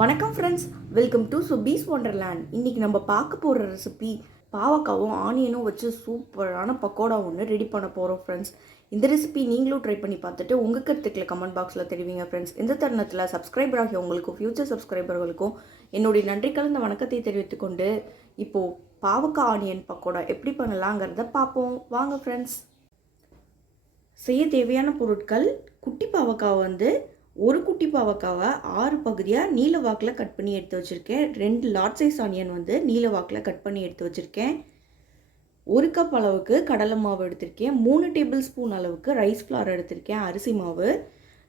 வணக்கம் friends, welcome to சுபீஸ் wonderland. இன்றைக்கி நம்ம பார்க்க போகிற ரெசிபி பாவக்காவும் ஆனியனும் வச்சு சூப்பரான பக்கோடா ஒன்று ரெடி பண்ண போகிறோம் ஃப்ரெண்ட்ஸ். இந்த ரெசிபி நீங்களும் ட்ரை பண்ணி பார்த்துட்டு உங்கள் கருத்துக்களை கமெண்ட் பாக்ஸில் தெரிவிங்க ஃப்ரெண்ட்ஸ். இந்த தருணத்தில் சப்ஸ்கிரைபர் ஆகிய உங்களுக்கும் ஃப்யூச்சர் சப்ஸ்கிரைபர்களுக்கும் என்னுடைய நன்றி கலந்த வணக்கத்தை தெரிவித்துக்கொண்டு இப்போது பாவக்காய் ஆனியன் பக்கோடா எப்படி பண்ணலாங்கிறத பார்ப்போம் வாங்க ஃப்ரெண்ட்ஸ். செய்ய தேவையான பொருட்கள்: குட்டி பாவக்காய் ஒரு குட்டி பாவக்காவை 6 பகுதியாக நீல வாக்கில் கட் பண்ணி எடுத்து வச்சுருக்கேன். 2 லார்ஜ் சைஸ் ஆனியன் நீல வாக்கில் கட் பண்ணி எடுத்து வச்சுருக்கேன். 1 கப் அளவுக்கு கடலை மாவு எடுத்திருக்கேன். 3 டேபிள் ஸ்பூன் அளவுக்கு ரைஸ் ஃப்ளார் எடுத்திருக்கேன். அரிசி மாவு,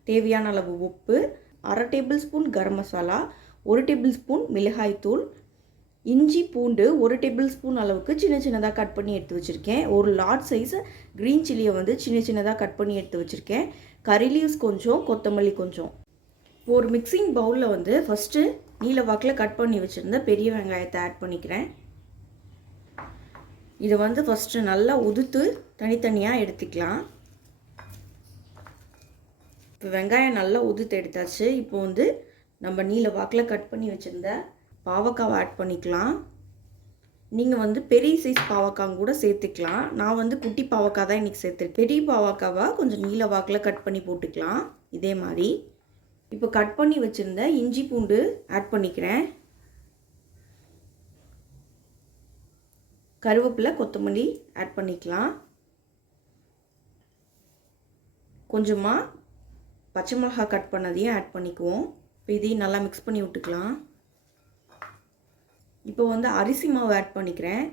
தேவையான அளவு உப்பு, 1/2 table spoon garam masala, 1 table spoon மிளகாய்த்தூள், இஞ்சி பூண்டு 1 டேபிள் ஸ்பூன் அளவுக்கு சின்ன சின்னதாக கட் பண்ணி எடுத்து வச்சுருக்கேன். ஒரு லார்ஜ் சைஸ் க்ரீன் சில்லியை சின்ன சின்னதாக கட் பண்ணி எடுத்து வச்சுருக்கேன். கறி லீவ்ஸ் கொஞ்சம், கொத்தமல்லி கொஞ்சம். ஒரு மிக்சிங் பவுலில் ஃபஸ்ட்டு நீல வாக்கில் கட் பண்ணி வச்சுருந்த பெரிய வெங்காயத்தை ஆட் பண்ணிக்கிறேன். இதை ஃபஸ்ட்டு நல்லா உதுத்து தனித்தனியாக எடுத்துக்கலாம். இப்போ வெங்காயம் நல்லா உதுத்து எடுத்தாச்சு. இப்போ நம்ம நீல வாக்கில் கட் பண்ணி வச்சுருந்த பாவக்காவை ஆட் பண்ணிக்கலாம். நீங்கள் பெரிய சைஸ் பாவக்காய் கூட சேர்த்துக்கலாம். நான் குட்டி பாவக்காய் தான் இன்றைக்கி சேர்த்துருக்கேன். பெரிய பாவக்காவை கொஞ்சம் நீல வாக்கில் கட் பண்ணி போட்டுக்கலாம். இதே மாதிரி இப்போ கட் பண்ணி வச்சுருந்த இஞ்சி பூண்டு ஆட் பண்ணிக்கிறேன். கருவேப்பிலை, கொத்தமல்லி ஆட் பண்ணிக்கலாம். கொஞ்சமாக பச்சை மிளகாய் கட் பண்ணதையும் ஆட் பண்ணிக்குவோம். இப்போ இதையும் நல்லா மிக்ஸ் பண்ணி விட்டுக்கலாம். இப்போ அரிசி மாவு ஆட் பண்ணிக்கிறேன்.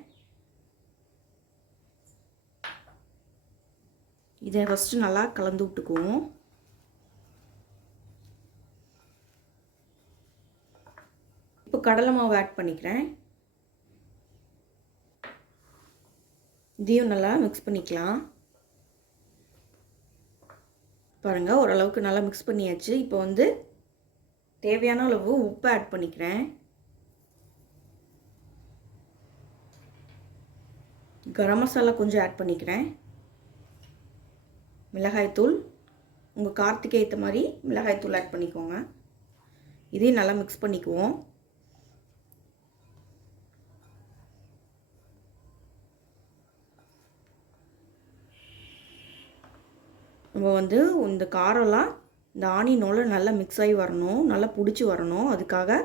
இதை ஃபஸ்ட்டு நல்லா கலந்து விட்டுக்குவோம். இப்போ கடலை மாவு ஆட் பண்ணிக்கிறேன். இதையும் நல்லா மிக்ஸ் பண்ணிக்கலாம். பாருங்கள், ஓரளவுக்கு நல்லா மிக்ஸ் பண்ணியாச்சு. இப்போ தேவையான அளவு உப்பு ஆட் பண்ணிக்கிறேன். கரம் மசாலா கொஞ்சம் ஆட் பண்ணிக்கிறேன். மிளகாய்த்தூள் உங்கள் காரத்துக்கு ஏற்ற மாதிரி மிளகாய்த்தூள் ஆட் பண்ணிக்கோங்க. இதையும் நல்லா மிக்ஸ் பண்ணிக்குவோம். நம்ம இந்த காரம்லாம் இந்த ஆனியனோட நல்லா மிக்ஸ் ஆகி வரணும், நல்லா பிடிச்சி வரணும். அதுக்காக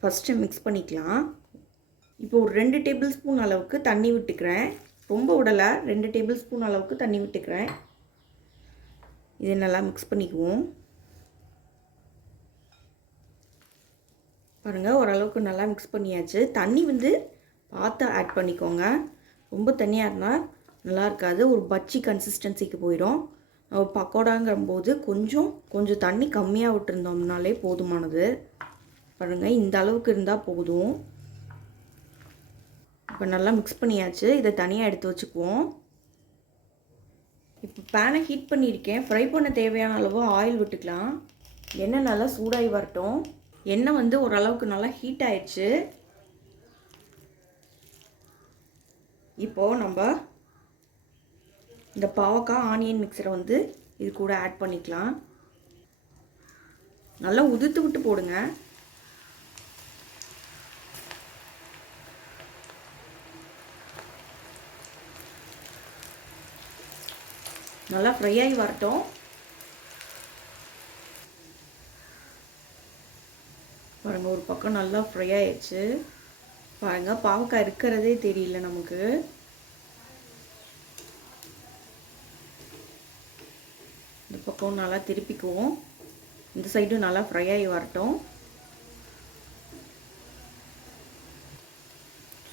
ஃபஸ்ட்டு மிக்ஸ் பண்ணிக்கலாம். இப்போ ஒரு 2 டேபிள் ஸ்பூன் அளவுக்கு தண்ணி விட்டுக்கிறேன். ரொம்ப விடலை, 2 டேபிள் ஸ்பூன் அளவுக்கு தண்ணி விட்டுக்கிறேன். இதை நல்லா மிக்ஸ் பண்ணிக்குவோம். பாருங்கள், ஓரளவுக்கு நல்லா மிக்ஸ் பண்ணியாச்சு. தண்ணி பார்த்து ஆட் பண்ணிக்கோங்க. ரொம்ப தண்ணியாக இருந்தால் நல்லா இருக்காது, ஒரு பச்சி கன்சிஸ்டன்சிக்கு போயிடும். பக்கோடாங்கிறபோது கொஞ்சம் தண்ணி கம்மியாக விட்டுருந்தோம்னாலே போதுமானது. பாருங்கள், இந்த அளவுக்கு இருந்தால் போதும். இப்போ நல்லா மிக்ஸ் பண்ணியாச்சு. இதை தனியாக எடுத்து வச்சுக்குவோம். இப்போ பேனை ஹீட் பண்ணியிருக்கேன். ஃப்ரை பண்ண தேவையான அளவு ஆயில் விட்டுக்கலாம். எண்ணெய் நல்லா சூடாகி வரட்டும். எண்ணெய் ஓரளவுக்கு நல்லா ஹீட் ஆயிடுச்சு. இப்போது நம்ம இந்த பாவக்காய் ஆனியன் மிக்சரை இது கூட ஆட் பண்ணிக்கலாம். நல்லா உதுத்து விட்டு போடுங்க. நல்லா ஃப்ரை ஆகி வரட்டும். பாருங்கள், ஒரு பக்கம் நல்லா ஃப்ரை ஆயிடுச்சு. பாருங்கள், பாவக்காய் இருக்கிறதே தெரியல நமக்கு. இந்த பக்கம் நல்லா திருப்பிக்குவோம். இந்த சைடும் நல்லா ஃப்ரை ஆகி வரட்டும்.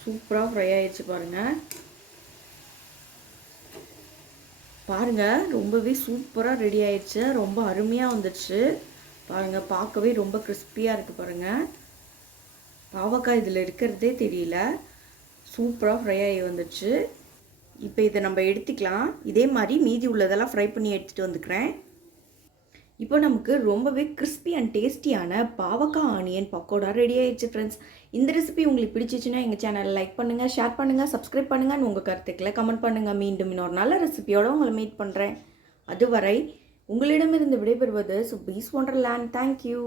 சூப்பராக ஃப்ரை ஆயிடுச்சு பாருங்கள், ரொம்பவே சூப்பராக ரெடி ஆயிடுச்சு. ரொம்ப அருமையாக வந்துடுச்சு. பாருங்கள், பார்க்கவே ரொம்ப கிறிஸ்பியாக இருக்குது. பாருங்கள், பாவக்காய் இதில் இருக்கிறதே தெரியல. சூப்பராக ஃப்ரை ஆகி வந்துடுச்சு. இப்போ இதை நம்ம எடுத்துக்கலாம். இதே மாதிரி மீதி உள்ளதெல்லாம் ஃப்ரை பண்ணி எடுத்துகிட்டு வந்துக்கிறேன். இப்போ நமக்கு ரொம்பவே கிறிஸ்பி அண்ட் டேஸ்டியான பாவக்காய் ஆனியன் பக்கோடா ரெடி ஆயிடுச்சு ஃப்ரெண்ட்ஸ். இந்த ரெசிபி உங்களுக்கு பிடிச்சிச்சுன்னா எங்கள் சேனலை லைக் பண்ணுங்கள், ஷேர் பண்ணுங்கள், சப்ஸ்கிரைப் பண்ணுங்கள், உங்கள் கருத்துக்களை கமெண்ட் பண்ணுங்கள். மீண்டும் இன்னொரு நல்ல ரெசிபியோடு உங்களை மீட் பண்ணுறேன். அதுவரை உங்களிடமிருந்து விடைபெறுவது சுபீஸ் ஒண்டர்லேண்ட். தேங்க்யூ.